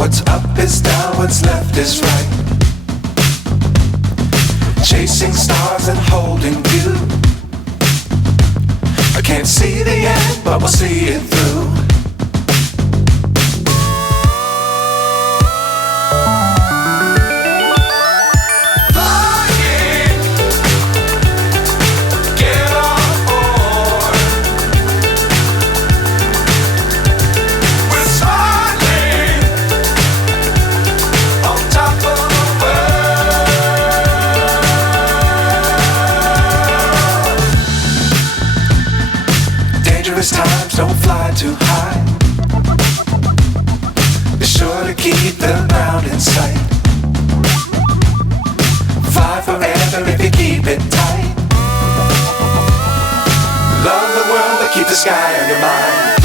What's up is down, what's left is right. Chasing stars and holding you. I can't see the end, but we'll see it through. Dangerous times, don't fly too high. Be sure to keep the ground in sight. Fly forever if you keep it tight. Love the world, but keep the sky on your mind.